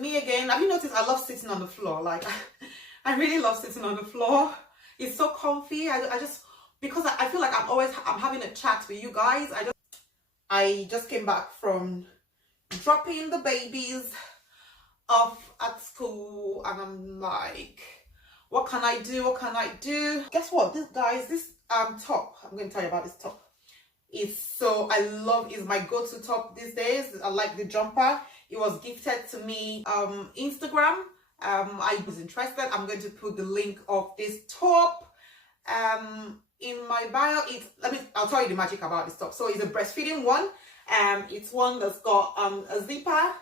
me again. Have you noticed I love sitting on the floor? Like, I really love sitting on the floor. It's so comfy. I just, because I feel like I'm having a chat with you guys. I just came back from dropping the babies off at school, and I'm like, what can I do? What can I do? Guess what, this top, I'm going to tell you about this top. It's my go-to top these days. I like the jumper. It was gifted to me Instagram. I was interested. I'm going to put the link of this top in my bio. I'll tell you the magic about this top. So it's a breastfeeding one. It's one that's got a zipper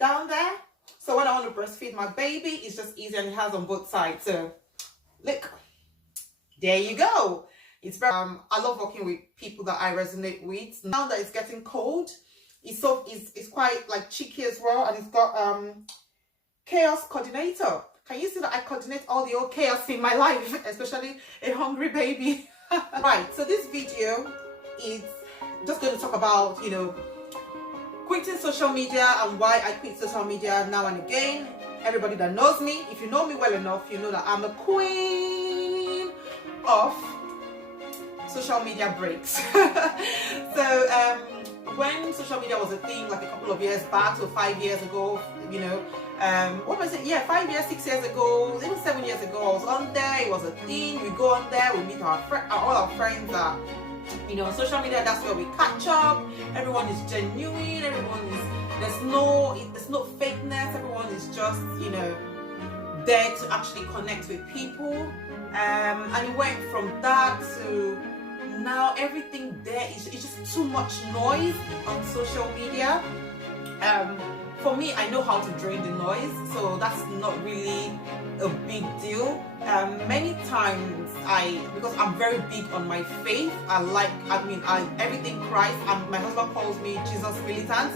down there. So when I want to breastfeed my baby, it's just easy, and it has on both sides. So look, there you go. It's very I love working with people that I resonate with. Now that it's getting cold, it's quite like cheeky as well, and it's got chaos coordinator. Can you see that I coordinate all the old chaos in my life, especially a hungry baby? Right, so this video is just going to talk about, you know, quitting social media and why I quit social media now and again. Everybody that knows me, if you know me well enough, you know that I'm a queen of social media breaks. So when social media was a thing, like a couple of years back, so 5 years ago, you know, what was it? Yeah, 5 years, 6 years ago, even 7 years ago, I was on there. It was a thing. We go on there, we meet all our friends that, you know, on social media. That's where we catch up. Everyone is genuine. There's no fakeness. Everyone is just, you know, there to actually connect with people. And it went from that to now everything there is just too much noise on social media. For me, I know how to drain the noise, so that's not really a big deal. Many times because I'm very big on my faith, everything Christ, and my husband calls me Jesus militant.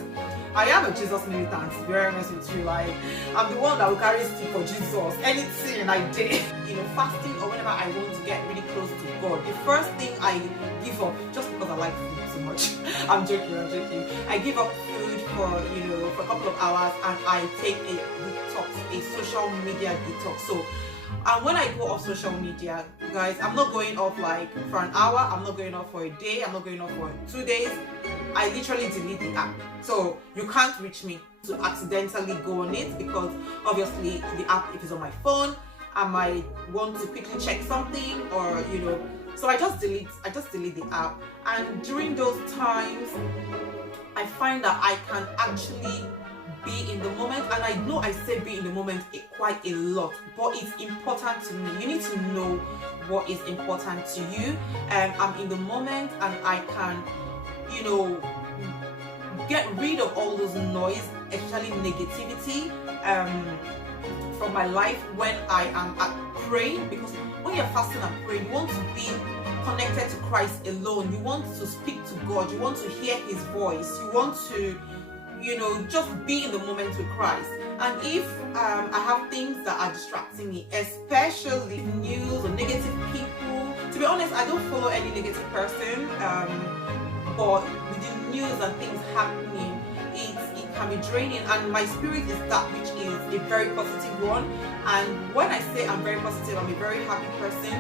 I am a Jesus militant, to be very honest with you. Like, I'm the one that will carry stick for Jesus. Anything I did, you know, fasting or whenever I want to get really close to God, the first thing I give up, just because I like food so much. I'm joking. I give up food for a couple of hours, and I take a detox, a social media detox. So when I go off social media, guys, I'm not going off like for an hour, I'm not going off for a day, I'm not going off for 2 days. I literally delete the app. So you can't reach me to accidentally go on it, because obviously the app, if it's on my phone, I might want to quickly check something, or you know, so I just delete the app. And during those times, I find that I can actually be in the moment. And I know I say be in the moment quite a lot, but it's important to me. You need to know what is important to you. I'm in the moment, and I can, you know, get rid of all those noise, especially negativity, from my life when I am praying. Because when you're fasting and praying, you want to be connected to Christ alone. You want to speak to God. You want to hear His voice. You want to, you know, just be in the moment with Christ. And if I have things that are distracting me, especially news or negative people, to be honest, I don't follow any negative person, but with the news and things happening, it can be draining. And my spirit is that which is a very positive one. And when I say I'm very positive, I'm a very happy person.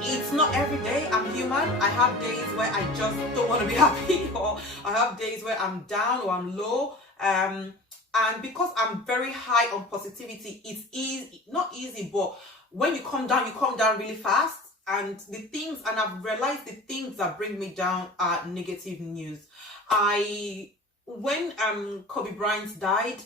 It's not every day. I'm human. I have days where I just don't want to be happy, or I have days where I'm down or I'm low. And because I'm very high on positivity, it's easy, not easy, but when you come down really fast. And I've realized the things that bring me down are negative news. When Kobe Bryant died,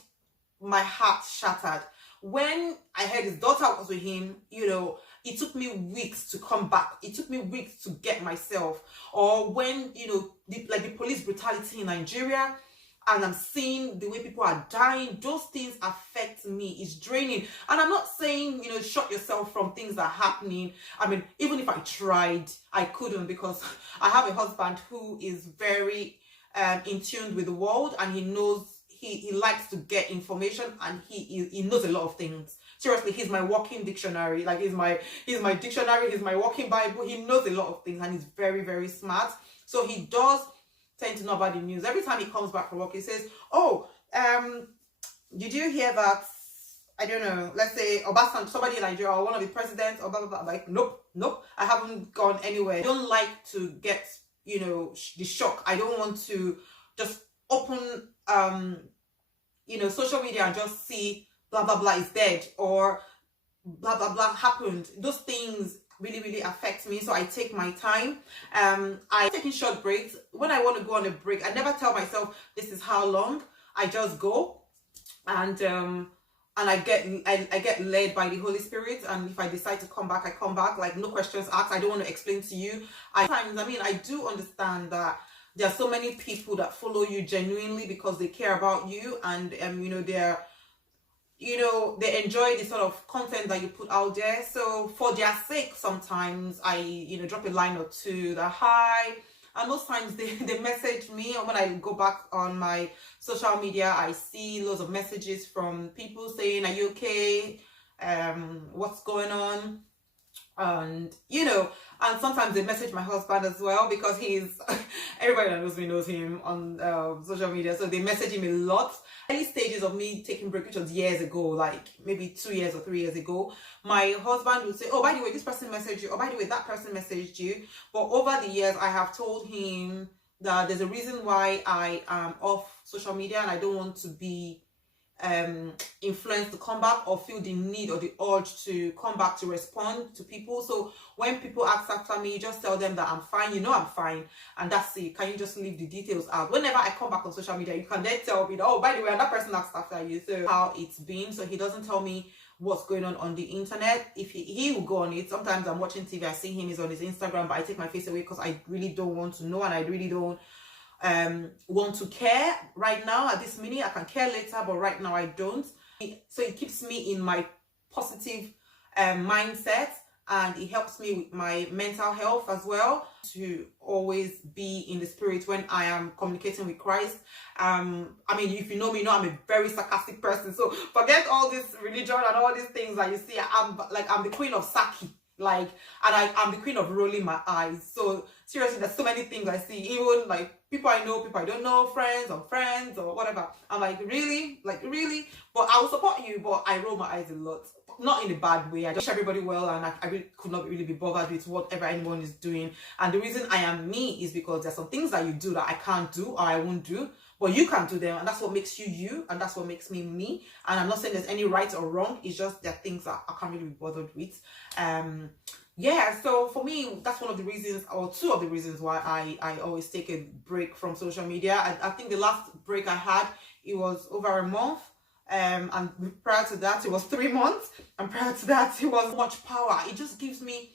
my heart shattered. When I heard his daughter was with him, you know, it took me weeks to come back. It took me weeks to get myself. Or when, you know, the police brutality in Nigeria, and I'm seeing the way people are dying, those things affect me. It's draining. And I'm not saying, you know, shut yourself from things that are happening. I mean, even if I tried, I couldn't, because I have a husband who is very in tune with the world, and he knows, he likes to get information, and he knows a lot of things. Seriously, he's my walking dictionary. Like, he's my dictionary, he's my walking Bible. He knows a lot of things, and he's very, very smart. So he does tend to know about the news. Every time he comes back from work, he says, oh, did you hear that? I don't know, let's say Obasanjo, somebody in Nigeria, or one of the presidents, or blah blah blah. Like, nope, nope, I haven't gone anywhere. I don't like to get, you know, the shock. I don't want to just open you know, social media and just see blah blah blah is dead, or blah blah blah happened. Those things really affect me, so I take my time. I taking short breaks. When I want to go on a break, I never tell myself this is how long. I just go, and I get led by the Holy Spirit, and if I decide to come back, I come back, like no questions asked. I don't want to explain to you. I do understand that there are so many people that follow you genuinely because they care about you, and you know, they enjoy the sort of content that you put out there. So for their sake, sometimes I, you know, drop a line or two, that hi. And most times they message me, or when I go back on my social media, I see loads of messages from people saying, are you okay? What's going on? And you know, and sometimes they message my husband as well, because he's everybody that knows me knows him on social media, so they message him a lot. Early stages of me taking break, which was years ago, like maybe 2 years or 3 years ago, my husband would say, oh, by the way, this person messaged you, or by the way, that person messaged you. But over the years, I have told him that there's a reason why I am off social media, and I don't want to be influenced to come back, or feel the need or the urge to come back to respond to people. So when people ask after me, just tell them that I'm fine. You know I'm fine, and that's it. Can you just leave the details out? Whenever I come back on social media, you can then tell me, oh, by the way, that person asked after you. So how it's been. So he doesn't tell me what's going on the internet. If he will go on it. Sometimes I'm watching TV, I see him, he's on his Instagram, but I take my face away because I really don't want to know, and I really don't want to care right now. At this minute, I can care later, but right now I don't. So it keeps me in my positive mindset, and it helps me with my mental health as well, to always be in the spirit when I am communicating with Christ. I mean, if you know me, you know I'm a very sarcastic person, so forget all this religion and all these things that you see. I'm the queen of Saki, like, and I'm the queen of rolling my eyes. So seriously, there's so many things I see, even like people I know, people I don't know, friends or whatever. I'm like, really? Like, really? But I will support you, but I roll my eyes a lot. Not in a bad way. I just wish everybody well, and I really could not really be bothered with whatever anyone is doing. And the reason I am me is because there's some things that you do that I can't do, or I won't do, but you can do them, and that's what makes you you, and that's what makes me me. And I'm not saying there's any right or wrong, it's just there are things that I can't really be bothered with. Yeah, so for me, that's one of the reasons, or two of the reasons why I always take a break from social media. I think the last break I had, it was over a month. And prior to that, it was 3 months. And prior to that, it was much power. It just gives me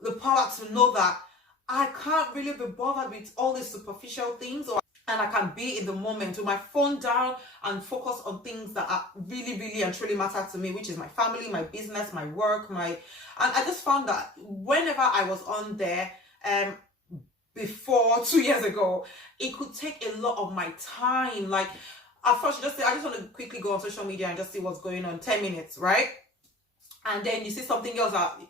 the power to know that I can't really be bothered with all these superficial things, and I can be in the moment with my phone down and focus on things that are really and truly matter to me, which is my family, my business, my work, and I just found that whenever I was on there, before 2 years ago, it could take a lot of my time. Like, at first, I just want to quickly go on social media and just see what's going on, 10 minutes, right? And then you see something else that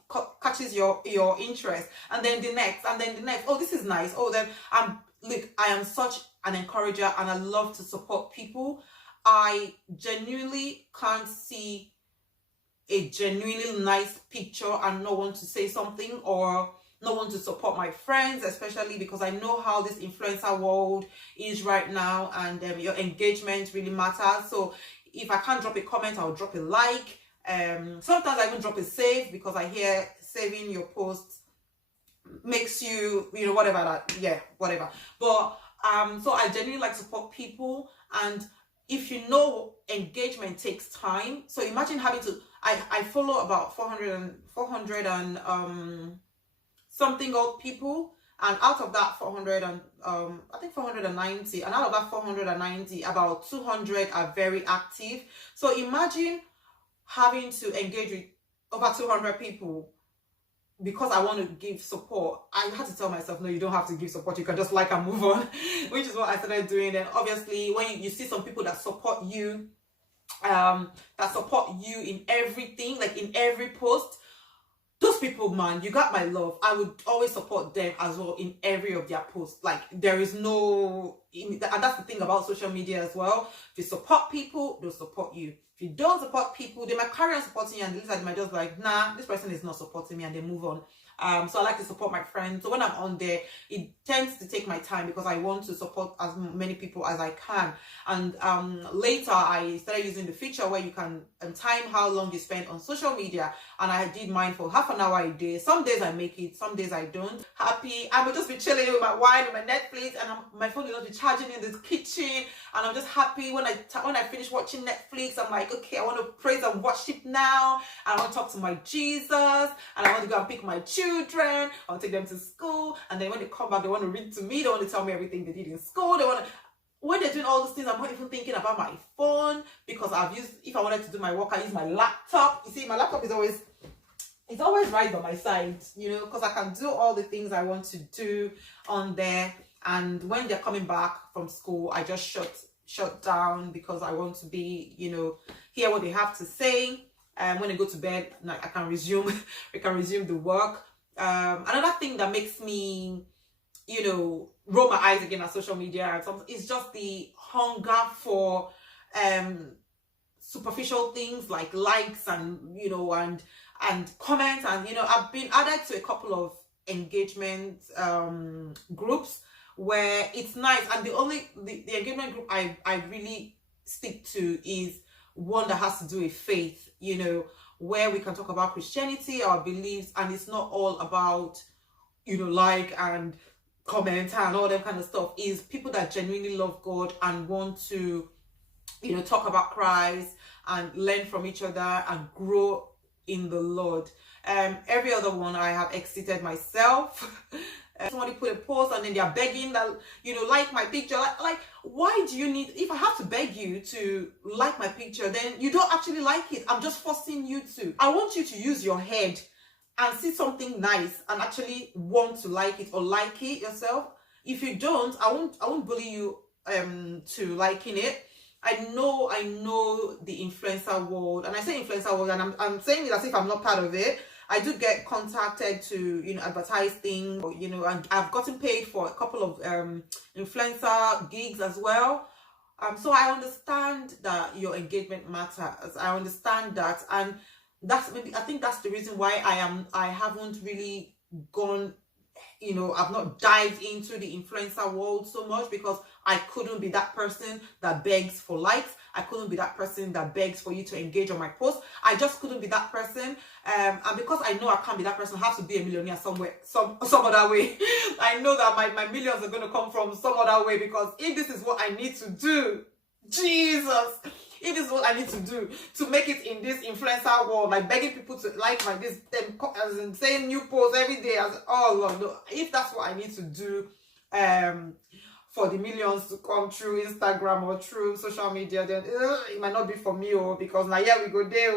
catches your interest, and then the next, and then the next. Oh, this is nice. Oh, then look, I am such an encourager, and I love to support people. I genuinely can't see a genuinely nice picture and not want to say something, or not want to support my friends, especially because I know how this influencer world is right now, and your engagement really matters. So if I can't drop a comment, I'll drop a like. Sometimes I even drop a save, because I hear saving your posts makes you, you know, whatever that, yeah, whatever. But so I genuinely like to support people, and if you know, engagement takes time. So imagine having to, I follow about 400 and something odd people, and out of that 400 and I think 490, and out of that 490, about 200 are very active. So imagine having to engage with over 200 people because I want to give support. I had to tell myself, no, you don't have to give support, you can just like and move on, which is what I started doing. And obviously when you see some people that support you, in everything, like in every post, those people, man, you got my love. I would always support them as well in every of their posts. Like, there is no, and that's the thing about social media as well. If you support people, they'll support you. If you don't support people, they might carry on supporting you, and they might just be like, nah, this person is not supporting me, and they move on. So I like to support my friends. So when I'm on there, it tends to take my time because I want to support as many people as I can. And later I started using the feature where you can time how long you spend on social media, and I did mine for half an hour a day. Some days I make it, some days I don't. Happy, I will just be chilling with my wine, with my Netflix, and my phone will not be charging in the kitchen, and I'm just happy when I finish watching Netflix. I'm like, okay, I want to praise and worship now, and I want to talk to my Jesus, and I want to go and pick my children, I want to take them to school, and then when they come back, they want to read to me, they want to tell me everything they did in school, when they're doing all those things, I'm not even thinking about my phone, because if I wanted to do my work, I use my laptop. You see, my laptop is always right by my side, you know, because I can do all the things I want to do on there. And when they're coming back from school, I just shut down, because I want to be, you know, hear what they have to say. And when they go to bed, like, I can resume the work. Another thing that makes me, you know, roll my eyes again at social media and something, it's just the hunger for superficial things like likes and, you know, and comments. And, you know, I've been added to a couple of engagement groups where it's nice, and the engagement group I really stick to is one that has to do with faith, you know, where we can talk about Christianity, our beliefs, and it's not all about, you know, like and comment and all that kind of stuff. Is people that genuinely love God and want to, you know, talk about Christ and learn from each other and grow in the Lord. Every other one I have exited myself. Somebody put a post and then they're begging that, you know, like my picture. Like, why do you need, if I have to beg you to like my picture, then you don't actually like it. I'm just forcing you to. I want you to use your head and see something nice and actually want to like it or like it yourself. If you don't, I won't bully you to liking it. I know the influencer world, and I say influencer world, and I'm saying it as if I'm not part of it. I do get contacted to, you know, advertise things, or, you know, and I've gotten paid for a couple of influencer gigs as well. So I understand that your engagement matters. I understand that, and I think that's the reason why I haven't really gone, you know, I've not dived into the influencer world so much, because I couldn't be that person that begs for likes. I couldn't be that person that begs for you to engage on my post. I just couldn't be that person. And because I know I can't be that person, I have to be a millionaire somewhere, some other way. I know that my millions are going to come from some other way, because if this is what I need to do, Jesus, if this is what I need to do to make it in this influencer world, like begging people to like my this, as in saying new posts every day, oh Lord, no. If that's what I need to do, for the millions to come through Instagram or through social media, then it might not be for me, because now here we go there,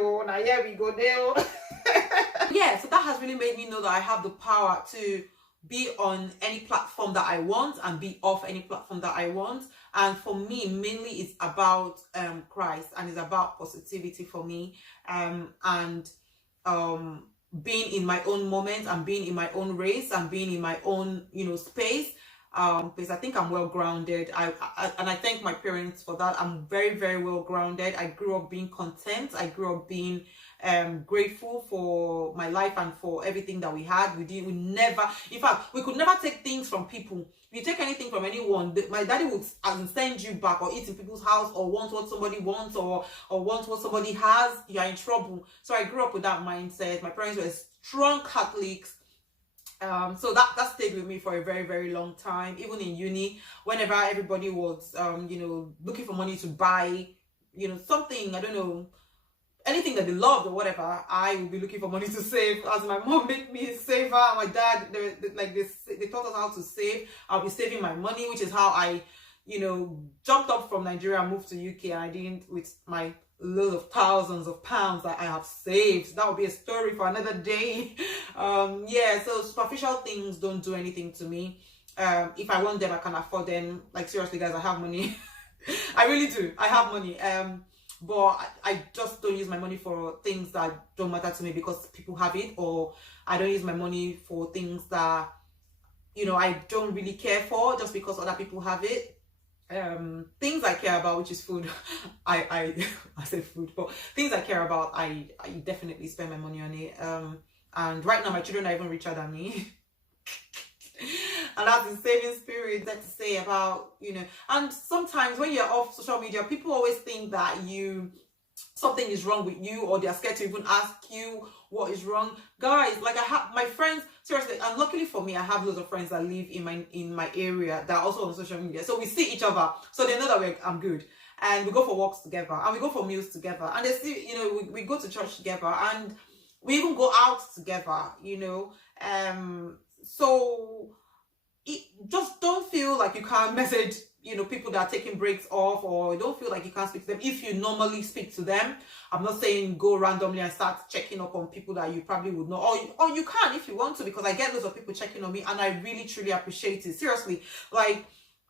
yeah, so that has really made me know that I have the power to be on any platform that I want and be off any platform that I want. And for me, mainly it's about Christ, and it's about positivity for me, and being in my own moment, and being in my own race, and being in my own, you know, space. Because I think I'm well grounded. And I thank my parents for that. I'm very, very well grounded. I grew up being content. I grew up being grateful for my life and for everything that we had. We never, in fact, we could never take things from people. If you take anything from anyone, my daddy would send you back, or eat in people's house, or want what somebody wants, or want what somebody has, you're in trouble. So I grew up with that mindset. My parents were strong Catholics. So that stayed with me for a very, very long time. Even in uni, whenever everybody was you know, looking for money to buy, you know, something, I don't know, anything that they loved or whatever, I would be looking for money to save. As my mom made me a saver, my dad, they taught us how to save. I'll be saving my money, which is how I, you know, jumped up from Nigeria and moved to UK, and I didn't, with my load of thousands of pounds that I have saved. That would be a story for another day. Yeah, so superficial things don't do anything to me. If I want them, I can afford them. Like, seriously guys, I have money. I really do. I have money. but I just don't use my money for things that don't matter to me because people have it, or I don't use my money for things that, you know, I don't really care for just because other people have it. Things I care about, which is food, I I say food, but things I care about, I definitely spend my money on it. And right now my children are even richer than me. And that's the saving spirit that to say about, you know. And sometimes when you're off social media, people always think that something is wrong with you, or they're scared to even ask you what is wrong. Guys, like, I have my friends, seriously, and luckily for me, I have loads of friends that live in my area that are also on social media, so we see each other, so they know that I'm good, and we go for walks together, and we go for meals together, and they see, you know, we go to church together, and we even go out together, you know. So just don't feel like you can't message, you know, people that are taking breaks off, or don't feel like you can't speak to them if you normally speak to them. I'm not saying go randomly and start checking up on people that you probably would know, or you can if you want to, because I get loads of people checking on me, and I really truly appreciate it. Seriously, like,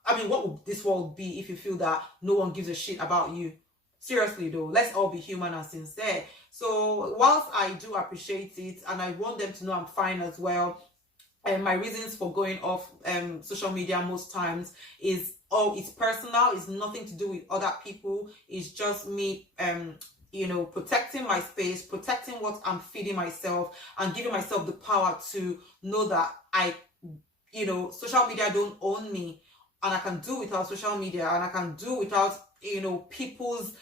I mean, what would this world be if you feel that no one gives a shit about you? Seriously though, let's all be human and sincere. So whilst I do appreciate it, and I want them to know I'm fine as well, and my reasons for going off social media most times is, it's personal. It's nothing to do with other people. It's just me, you know, protecting my space, protecting what I'm feeding myself, and giving myself the power to know that you know, social media don't own me, and I can do without social media, and I can do without, you know, people's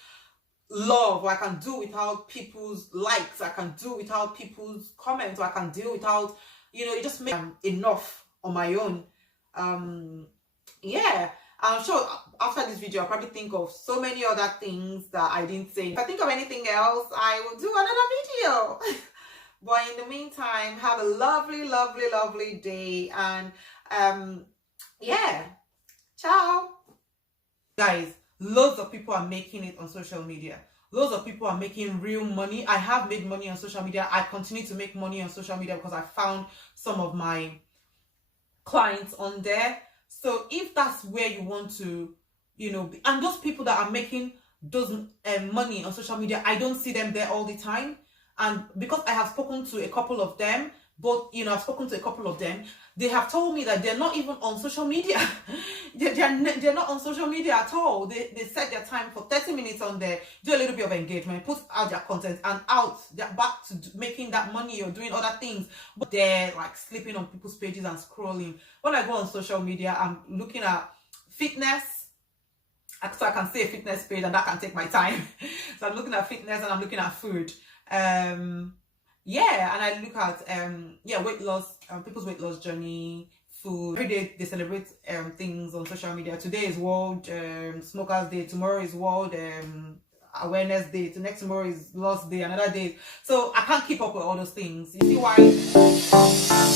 love, or I can do without people's likes, I can do without people's comments, or I can deal without, you know, it just makes enough on my own. Yeah, I'm sure after this video I'll probably think of so many other things that I didn't say. If I think of anything else, I will do another video. But in the meantime, have a lovely, lovely, lovely day, and yeah, ciao. Guys, loads of people are making it on social media. Loads of people are making real money. I have made money on social media. I continue to make money on social media because I found some of my clients on there. So if that's where you want to, you know, and those people that are making those money on social media, I don't see them there all the time. And because I have spoken to a couple of them, they have told me that they're not even on social media. they're not on social media at all. They set their time for 30 minutes on there, do a little bit of engagement, put out their content, and they're back to making that money or doing other things. But they're like sleeping on people's pages and scrolling. When I go on social media, I'm looking at fitness, so I can see a fitness page, and that can take my time. So I'm looking at fitness, and I'm looking at food. Yeah, and I look at weight loss, people's weight loss journey, food. Every day they celebrate things on social media. Today is World Smokers Day. Tomorrow is World Awareness Day. The next tomorrow is Lost Day. Another day. So I can't keep up with all those things. You see why?